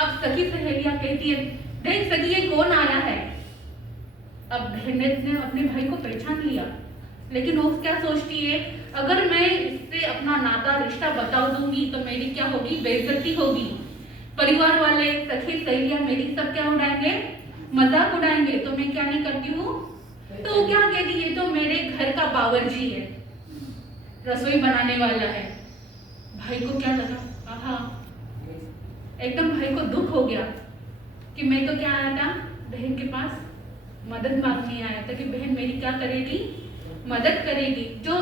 अब सखी सहेलियां कहती है, देख सखी ये कौन आया है। अब बहन ने अपने भाई को पहचान लिया, लेकिन वो क्या सोचती है, अगर मैं इससे अपना नाता रिश्ता बता दूंगी तो मेरी क्या होगी, बेइज्जती होगी। परिवार वाले सखी सहेलियां मेरी सब क्या उड़ाएंगे, मजाक उड़ाएंगे। तो मैं क्या नहीं करती हूँ, तो क्या कहती है, तो मेरे घर का बावर्ची है, रसोई बनाने वाला है। भाई को क्या लगा, आहा, एकदम भाई को दुख हो गया कि मैं तो क्या आया था बहन के पास मदद मांगने आया था, कि बहन मेरी क्या करेगी, मदद करेगी। जो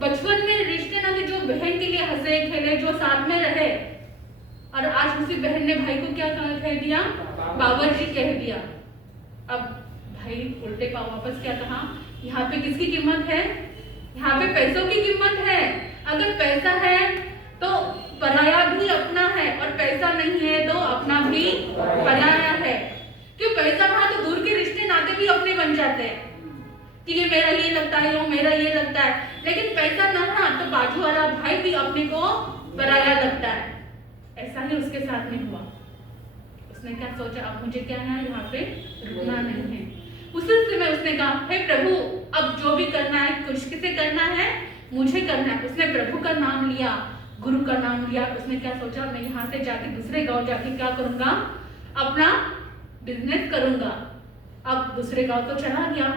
बचपन में रिश्ते ना थे, जो बहन के लिए हंसे खेले, जो साथ में रहे, और आज उसी बहन ने भाई को क्या कह दिया, बावर्ची कह दिया। अब भाई उल्टे पाव वापस क्या कहा, यहाँ पे किसकी कीमत है, यहाँ पे पैसों की कीमत है। अगर पैसा है तो पराया भी अपना है, और पैसा नहीं है तो अपना भी पराया है। क्यों, पैसा रहा तो दूर के रिश्ते नाते भी अपने बन जाते हैं कि ये मेरा ये लगता है, वो मेरा ये लगता है। लेकिन पैसा न रहा तो बाजू वाला भाई भी अपने को पराया लगता है। ऐसा ही उसके साथ में हुआ। उसने क्या सोचा, अब मुझे क्या है, यहाँ पे रुकना नहीं है। उसी समय उसने कहा, हे प्रभु, अब जो भी करना है कुछ किसे करना है, मुझे करना है। उसने प्रभु का नाम लिया, गुरु का नाम लिया। उसने क्या सोचा, मैं यहाँ से जाके दूसरे गांव जाके क्या करूंगा, अपना बिजनेस करूंगा। अब दूसरे गांव तो चला गया,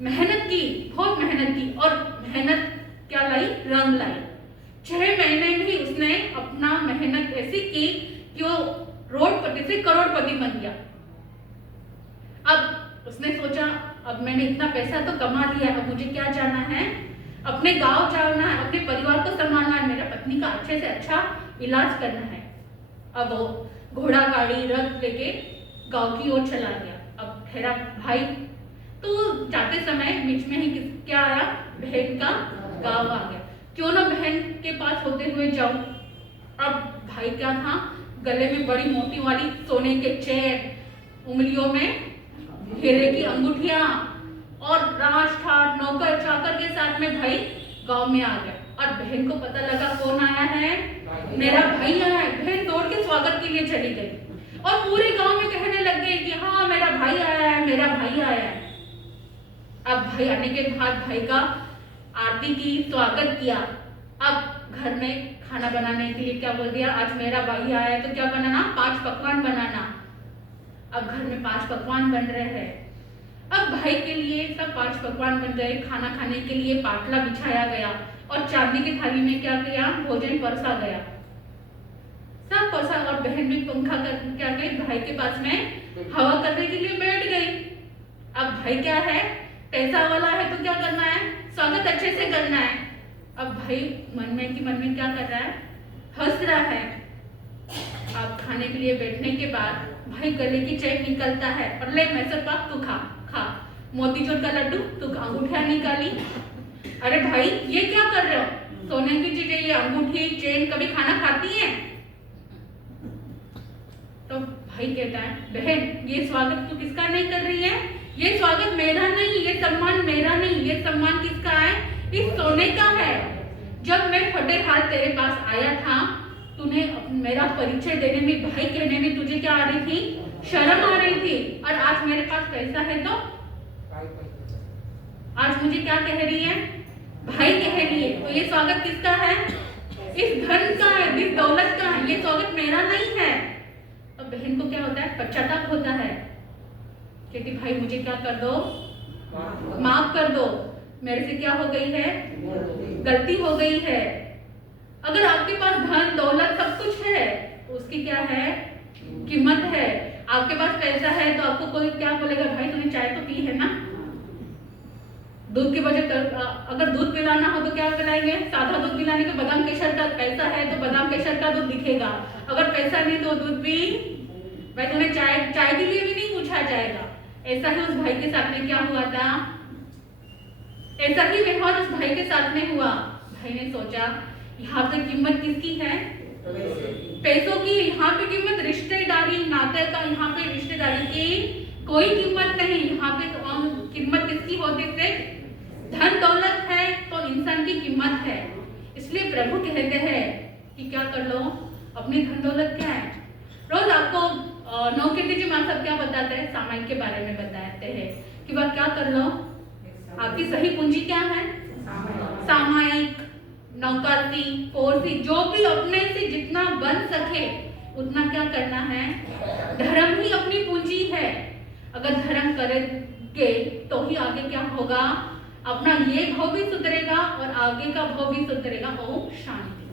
मेहनत की, बहुत मेहनत की, और मेहनत क्या लाई, रंग लाई। 6 महीने में ही उसने अपना मेहनत ऐसी की कि वो रोडपति से करोड़पति बन गया। अब उसने सोचा, अब मैंने इतना पैसा तो कमा लिया है, अब मुझे क्या जाना है, अपने गांव जाना है, अपने परिवार को संभालना है, मेरा पत्नी का अच्छे से अच्छा इलाज करना है। अब वो घोड़ा गाड़ी रथ लेके गांव की ओर चला गया। अब ठहरा भाई, तो जाते समय बीच में ही क्या आया, बहन का गांव आ गया। क्यों ना बहन के पास होते हुए जाऊं। अब भाई क्या था, गले में बड़ी मोटी वाली सोने के चेन, उंगलियों में हीरे की अंगूठियां, और राज ठाट नौकर चाकर के साथ में भाई गांव में आ गया। और बहन को पता लगा कौन आया है, मेरा भाई आया है। बहन दौड़ के स्वागत के लिए चली गई, और पूरे गांव में कहने लग गई कि हाँ मेरा भाई आया है, मेरा भाई आया है। अब भाई आने के बाद भाई का आरती की, स्वागत किया। अब घर में खाना बनाने के लिए क्या बोल दिया, आज मेरा भाई आया है तो क्या बनाना, 5 पकवान बनाना। अब घर में 5 पकवान बन रहे हैं। अब भाई के लिए सब 5 पकवान बन गए। खाना खाने के लिए पाटला बिछाया गया, और चांदी की थाली में क्या किया, भोजन परसा गया, सब परसा। और बहन भी पंखा कर क्या गई, भाई के पास में हवा करने के लिए बैठ गई। अब भाई क्या है, पैसा वाला है तो क्या करना है, स्वागत अच्छे से करना है। अब भाई मन में क्या कर रहा है, हंस रहा है। अब खाने के लिए बैठने के बाद भाई गले की चेन निकलता है, और ले मैसूर पाक तू खा खा, मोतीचूर का लड्डू तू अंगूठियां निकाली। अरे भाई ये क्या कर रहे हो, सोने की चीजें, ये अंगूठी चेन कभी खाना खाती है। तो भाई कहता है, बहन ये स्वागत तू किसका नहीं कर रही है, ये स्वागत मेरा नहीं, ये सम्मान मेरा नहीं, ये सम्मान किसका है, इस सोने का है। जब मैं फटे हाथ तेरे पास आया था, तूने मेरा परिचय देने में, भाई कहने में तुझे क्या आ रही थी, शर्म आ रही थी। और आज मेरे पास पैसा है तो आज मुझे क्या कह रही है, भाई कह रही है। तो ये स्वागत किसका है, इस धन का है, इस दौलत का है, ये स्वागत मेरा नहीं है। तो बहन को क्या होता है, पश्चाताप होता है। कहती भाई मुझे क्या कर दो, माफ कर दो, मेरे से क्या हो गई है, गलती हो गई है। अगर आपके पास धन दौलत सब कुछ है तो उसकी क्या है, कीमत है। आपके पास पैसा है तो आपको कोई क्या बोलेगा, भाई तूने चाय तो पी है ना, दूध की वजह, अगर दूध पिलाना हो तो क्या पिलाएंगे, सादा दूध पिलाने का, बादाम केसर का, पैसा है तो बादाम केसर का दूध दिखेगा। अगर पैसा नहीं तो दूध भी, भाई तूने चाय के लिए भी नहीं पूछा जाएगा। ऐसा ही उस भाई के साथ में क्या हुआ था, ऐसा ही व्यवहार उस भाई के साथ में हुआ। भाई ने सोचा यहाँ पे कीमत किसकी है, पैसों की, यहाँ पे कीमत रिश्तेदारी नाते का, यहाँ पे रिश्तेदारी की कोई कीमत नहीं। यहाँ पे तो कीमत किसकी होती है, धन दौलत है तो इंसान की कीमत है। इसलिए प्रभु कहते हैं कि क्या कर लो, अपनी धन दौलत क्या है, रोज सब क्या बताते हैं, सामायिक के बारे में बताते हैं कि वह क्या कर लो, आपकी सही पूंजी क्या है, सामायिक, नौकरसी, कोर्सी, जो भी अपने से जितना बन सके उतना क्या करना है। धर्म ही अपनी पूंजी है। अगर धर्म करेंगे तो ही आगे क्या होगा, अपना ये भाव भी सुधरेगा और आगे का भाव भी सुधरेगा। ओम शांति।